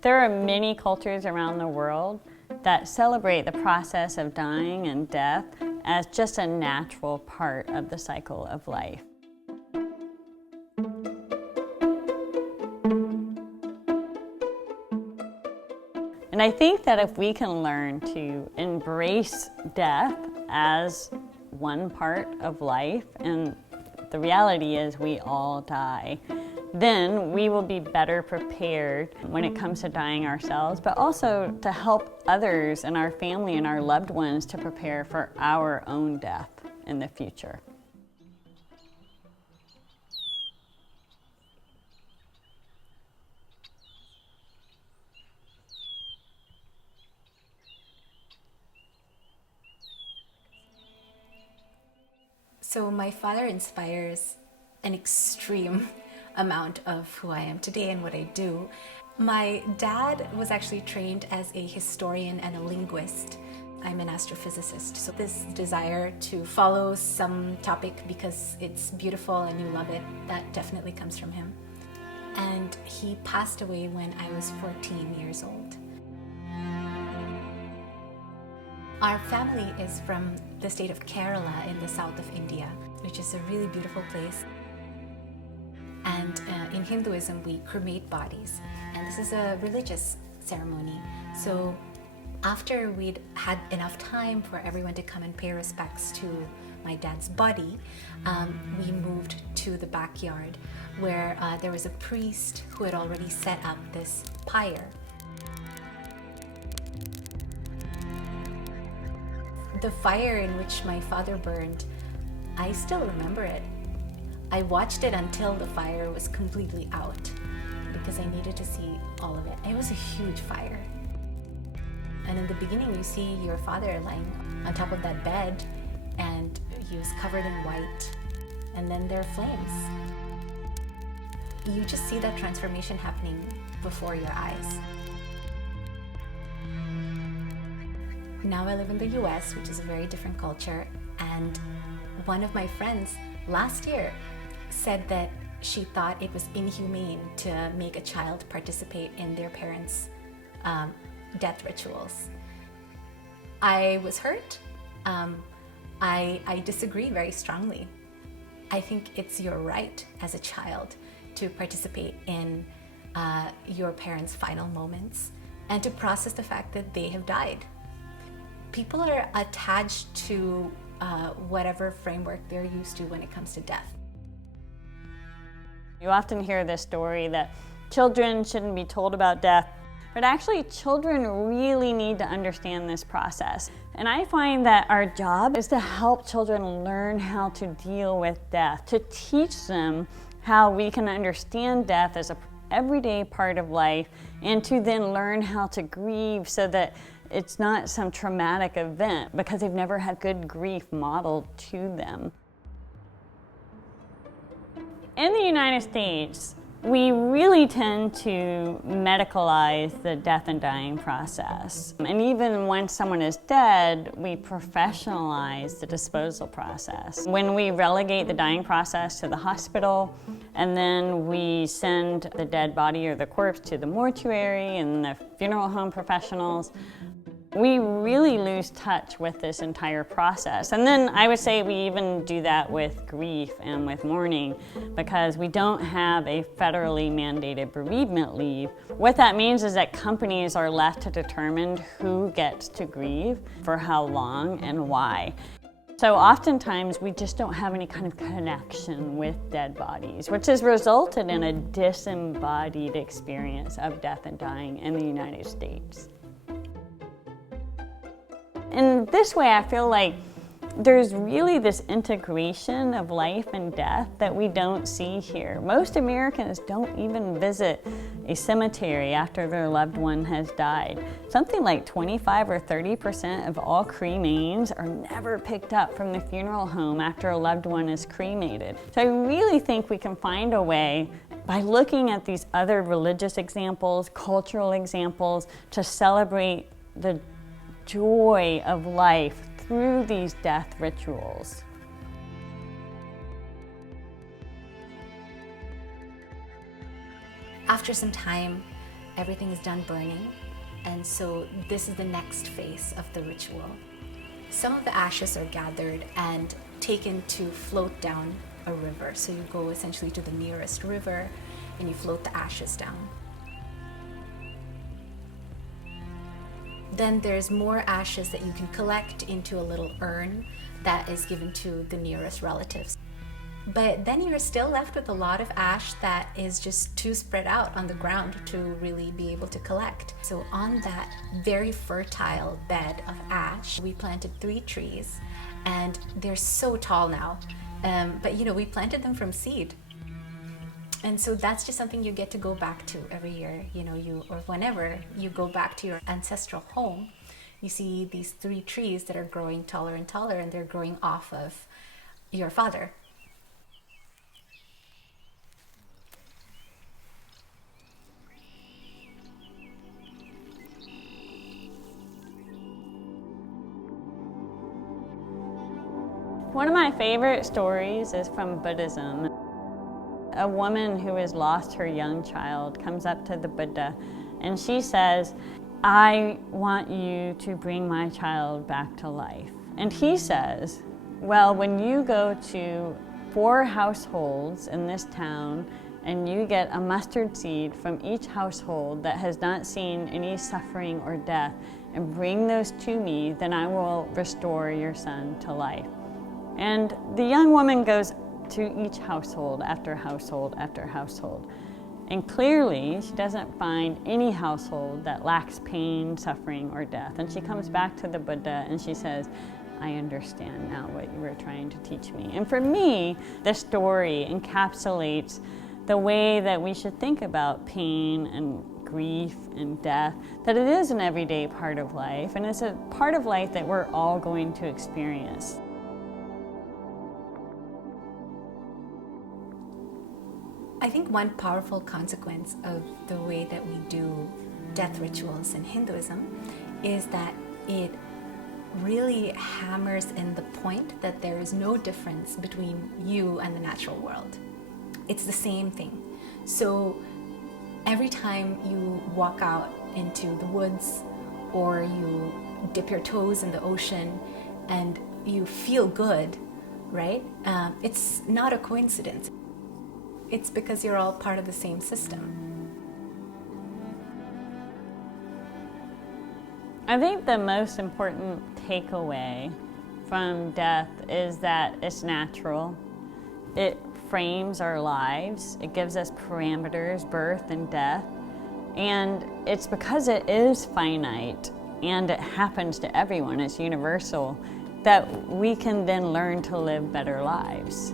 There are many cultures around the world that celebrate the process of dying and death as just a natural part of the cycle of life. And I think that if we can learn to embrace death as one part of life, and the reality is we all die, then we will be better prepared when it comes to dying ourselves, but also to help others in our family and our loved ones to prepare for our own death in the future. So my father inspires an extreme amount of who I am today and what I do. My dad was actually trained as a historian and a linguist. I'm an astrophysicist, so this desire to follow some topic because it's beautiful and you love it, that definitely comes from him. And he passed away when I was 14 years old. Our family is from the state of Kerala in the south of India, which is a really beautiful place. And in Hinduism, we cremate bodies. And this is a religious ceremony. So after we'd had enough time for everyone to come and pay respects to my dad's body, we moved to the backyard where there was a priest who had already set up this pyre. The fire in which my father burned, I still remember it. I watched it until the fire was completely out because I needed to see all of it. It was a huge fire. And in the beginning, you see your father lying on top of that bed and he was covered in white, and then there are flames. You just see that transformation happening before your eyes. Now I live in the US, which is a very different culture, and one of my friends last year said that she thought it was inhumane to make a child participate in their parents' death rituals. I was hurt. I disagree very strongly. I think it's your right as a child to participate in your parents' final moments and to process the fact that they have died. People are attached to whatever framework they're used to when it comes to death. You often hear this story that children shouldn't be told about death, but actually children really need to understand this process. And I find that our job is to help children learn how to deal with death, to teach them how we can understand death as an everyday part of life, and to then learn how to grieve so that it's not some traumatic event because they've never had good grief modeled to them. In the United States, we really tend to medicalize the death and dying process. And even when someone is dead, we professionalize the disposal process. When we relegate the dying process to the hospital, and then we send the dead body or the corpse to the mortuary and the funeral home professionals, we really lose touch with this entire process. And then I would say we even do that with grief and with mourning because we don't have a federally mandated bereavement leave. What that means is that companies are left to determine who gets to grieve, for how long, and why. So oftentimes we just don't have any kind of connection with dead bodies, which has resulted in a disembodied experience of death and dying in the United States. In this way, I feel like there's really this integration of life and death that we don't see here. Most Americans don't even visit a cemetery after their loved one has died. Something like 25 or 30% of all cremains are never picked up from the funeral home after a loved one is cremated. So I really think we can find a way by looking at these other religious examples, cultural examples, to celebrate the joy of life through these death rituals. After some time, everything is done burning, and so this is the next phase of the ritual. Some of the ashes are gathered and taken to float down a river. So you go essentially to the nearest river and you float the ashes down. Then there's more ashes that you can collect into a little urn that is given to the nearest relatives. But then you're still left with a lot of ash that is just too spread out on the ground to really be able to collect. So on that very fertile bed of ash, we planted 3 trees, and they're so tall now. But we planted them from seed. And so that's just something you get to go back to every year, or whenever you go back to your ancestral home, you see these 3 trees that are growing taller and taller, and they're growing off of your father. One of my favorite stories is from Buddhism. A woman who has lost her young child comes up to the Buddha and she says, "I want you to bring my child back to life." And he says, "Well, when you go to 4 households in this town and you get a mustard seed from each household that has not seen any suffering or death and bring those to me, then I will restore your son to life." And the young woman goes to each household after household after household. And clearly, she doesn't find any household that lacks pain, suffering, or death. And she comes back to the Buddha and she says, "I understand now what you were trying to teach me." And for me, this story encapsulates the way that we should think about pain and grief and death, that it is an everyday part of life, and it's a part of life that we're all going to experience. I think one powerful consequence of the way that we do death rituals in Hinduism is that it really hammers in the point that there is no difference between you and the natural world. It's the same thing. So every time you walk out into the woods or you dip your toes in the ocean and you feel good, right? It's not a coincidence. It's because you're all part of the same system. I think the most important takeaway from death is that it's natural. It frames our lives. It gives us parameters, birth and death. And it's because it is finite and it happens to everyone, it's universal, that we can then learn to live better lives.